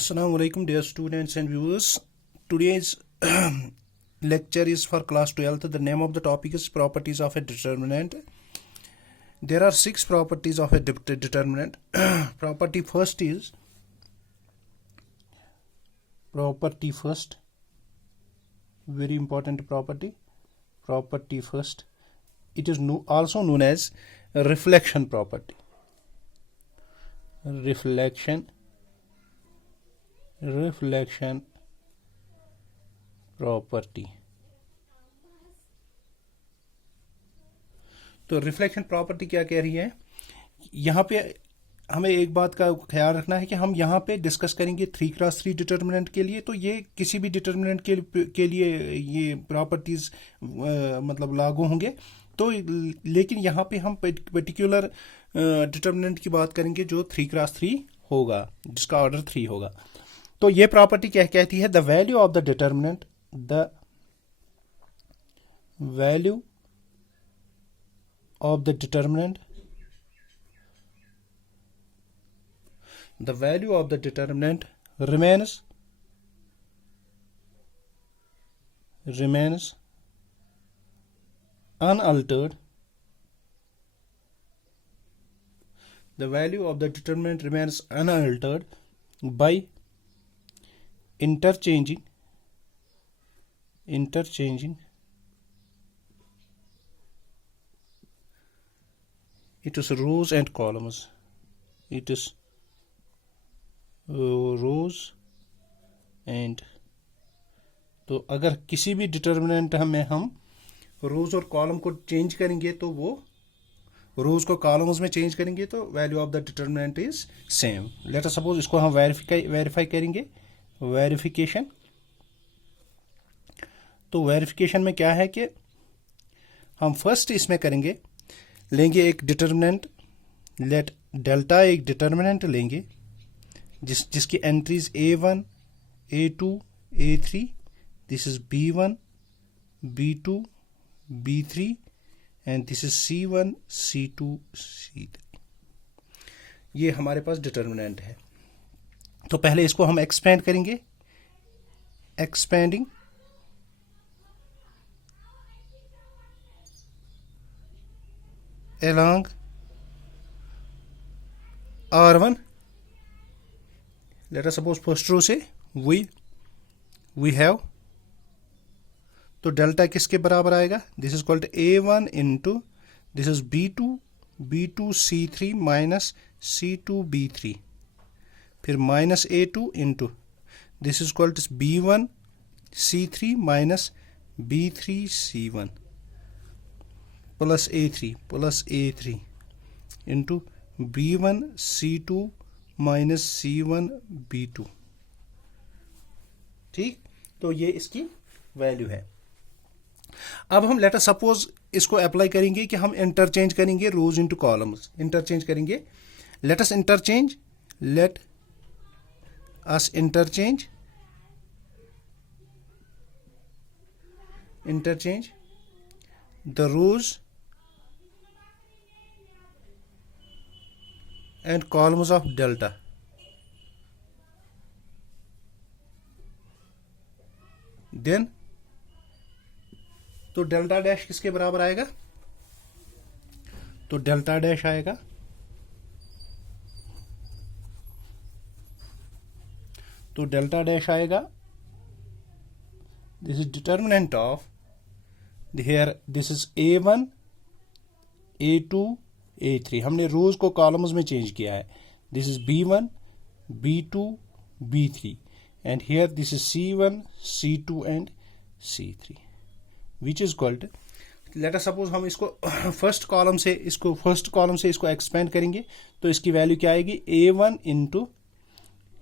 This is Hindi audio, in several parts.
Assalamu alaikum, dear students and viewers. Today's lecture is for class 12th. The name of the topic is properties of a determinant. There are 6 properties of a determinant. Property first, very important property. Property first. It is also known as reflection property. Reflection property. तो रिफ्लेक्शन प्रॉपर्टी क्या कह रही है? यहाँ पे हमें एक बात का ख्याल रखना है कि हम यहाँ पे डिस्कस करेंगे 3x3 डिटर्मिनेंट के लिए, तो ये किसी भी डिटर्मिनेंट के लिए ये प्रॉपर्टीज मतलब लागू होंगे। तो लेकिन यहाँ पे हम पर्टिकुलर डिटर्मिनेंट की बात करेंगे जो 3x3 होगा, जिसका ऑर्डर 3 होगा। तो ये प्रॉपर्टी क्या कहती है? The value of the determinant, the value of the determinant, the value of the determinant remains unaltered. The value of the determinant remains unaltered by interchanging it is rows and columns. It is rows and, तो अगर किसी भी डिटर्मिनेंट में हम रोज और कॉलम को चेंज करेंगे तो वो रोज को कॉलम्स में चेंज करेंगे तो value of the determinant is same. Late us suppose इसको हम वेरीफाई करेंगे, वेरिफिकेशन। तो वेरिफिकेशन में क्या है कि हम फर्स्ट इसमें करेंगे, लेंगे एक डिटर्मिनेंट, लेट डेल्टा एक डिटर्मिनेंट लेंगे जिसकी entries A1, A2, A3, this is B1, B2, B3 and this is C1, C2, C3। ये हमारे पास डिटर्मिनेंट है। तो पहले इसको हम एक्सपेंड करेंगे, expanding along R1। Let us suppose first row से we have, तो डेल्टा किसके बराबर आएगा? This is called A1 into this is B2 C3 minus C2 B3, फिर minus A2 into this is called B1 C3 minus B3 C1 plus A3 into B1 C2 minus C1 B2। ठीक, तो ये इसकी वैल्यू है। अब हम लेट अस सपोज इसको अप्लाई करेंगे कि हम इंटरचेंज करेंगे रोज इनटू कॉलम्स, इंटरचेंज करेंगे। Let us interchange the rows and columns of delta। then तो डेल्टा डैश किसके बराबर आएगा? तो डेल्टा डैश आएगा this is determinant of here, this is A1, A2, A3। हमने रोज को कॉलम्स में चेंज किया है। This is B1, B2, B3 and here this is C1, C2 and C3 which is called, late us suppose हम इसको फर्स्ट कॉलम से इसको एक्सपेंड करेंगे तो इसकी वैल्यू क्या आएगी? A1 into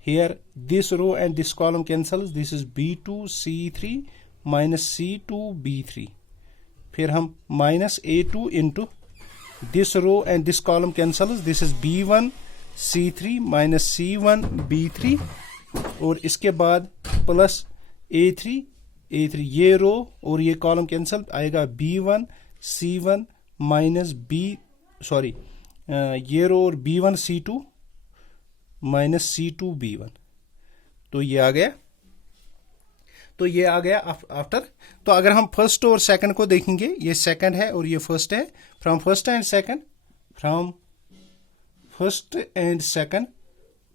here this row and this column cancels, this is B2 C3 minus C2 B3, फिर हम minus A2 into this row and this column cancels, this is B1 C3 minus C1 B3 और इसके बाद प्लस A3 ये रो और ये कॉलम कैंसल आएगा B1 C1 माइनस ये रो और B1 C2 minus C2 B1 तो ये आ गया, तो ये आ गया आफ्टर। तो अगर हम फर्स्ट और सेकंड को देखेंगे, ये सेकंड है और ये फर्स्ट है, from first and second, from first and second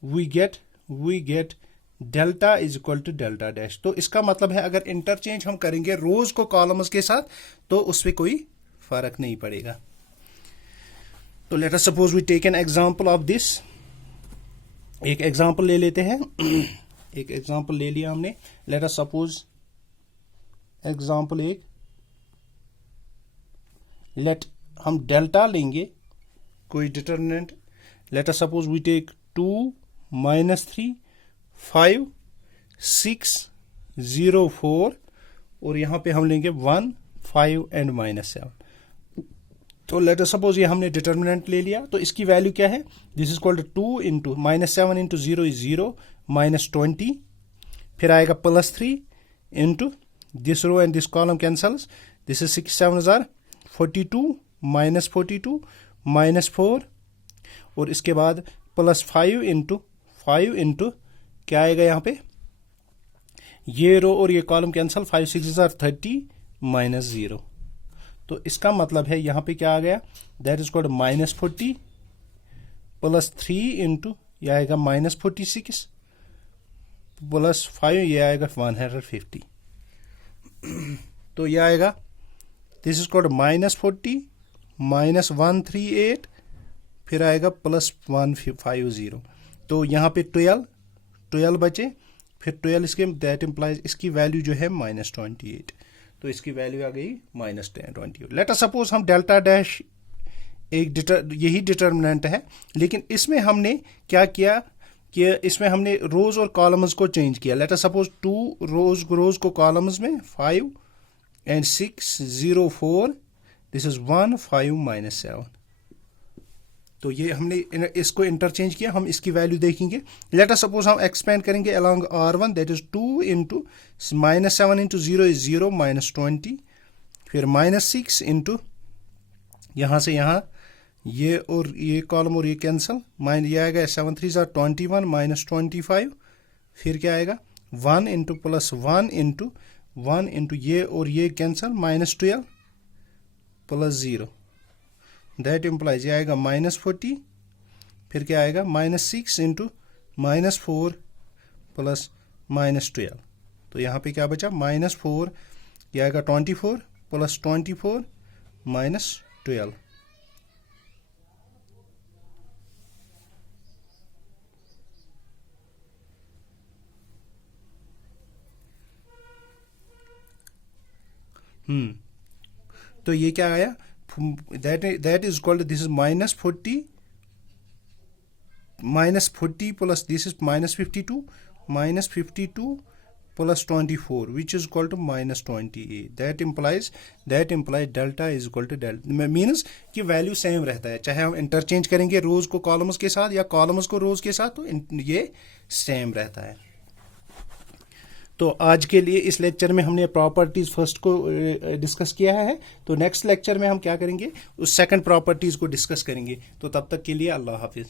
we get delta is equal to delta dash. तो इसका मतलब है अगर इंटरचेंज हम करेंगे रोज को कॉलम्स के साथ तो उसमें कोई फर्क नहीं पड़ेगा। तो let us suppose we take an example of this. एक एग्जांपल ले लेते हैं एक एग्जांपल ले लिया हमने। लेट अस सपोज एग्जांपल एक, लेट हम डेल्टा लेंगे कोई determinant. Let us suppose we take 2 -3 5 6 0 4 और यहां पे हम लेंगे 1 5 एंड -7। तो लेट अस सपोज ये हमने डिटरमिनेंट ले लिया, तो इसकी वैल्यू क्या है? This is called 2 into -7 into 0 is 0 -20, फिर आएगा +3 into this row and this column cancels, this is 6 7 42 -42 -4 और इसके बाद +5 इंटू क्या आएगा यहाँ पे, ये रो और ये कॉलम कैंसल, 5 6 30 -0। तो इसका मतलब है यहाँ पे क्या आ गया, दैट इज कॉल्ड -40 +3 इंटू ये आएगा -46 +5 ये आएगा 150। तो ये आएगा, दिस इज कॉल्ड -40 -138 फिर आएगा +150। तो यहाँ पे 12 बचे, फिर 12 इसके, दैट इम्प्लाइज इसकी वैल्यू जो है -28। तो इसकी वैल्यू आ गई -28। लेट अस सपोज हम डेल्टा डैश यही डिटर्मिनेंट है, लेकिन इसमें हमने क्या किया कि इसमें हमने रोज और कॉलम्स को चेंज किया। लेट अस सपोज 2 रोज को कॉलम्स में 5 एंड 6 0 4, दिस इज 1 5 -7। तो ये हमने इसको इंटरचेंज किया, हम इसकी वैल्यू देखेंगे। लेट अस सपोज हम एक्सपेंड करेंगे along R1, that is 2 into -7 into 0 is 0 -20, फिर -6 इंटू यहाँ से यहाँ ये और ये कॉलम और ये कैंसल, ये आएगा 7 3 21 -25, फिर क्या आएगा 1 इंटू +1 इंटू 1 इंटू ये और ये कैंसल, -12 +0, दैट इम्प्लाइज ये आएगा -40, फिर क्या आएगा -6 इंटू -4 प्लस -12। तो यहाँ पे क्या बचा, -4 ये आएगा 24 + 24 -12। तो ये क्या आया, that is called, this is -40 plus this is -52 plus 24 which is equal to -28। that implies delta is equal to delta, means कि वैल्यू सेम रहता है, चाहे हम इंटरचेंज करेंगे रोज को कॉलम्स के साथ या कॉलम्स को रोज के साथ, तो ये सेम रहता है। तो आज के लिए इस लेक्चर में हमने प्रॉपर्टीज फर्स्ट को डिस्कस किया है। तो नेक्स्ट लेक्चर में हम क्या करेंगे, उस सेकंड प्रॉपर्टीज को डिस्कस करेंगे। तो तब तक के लिए अल्लाह हाफिज।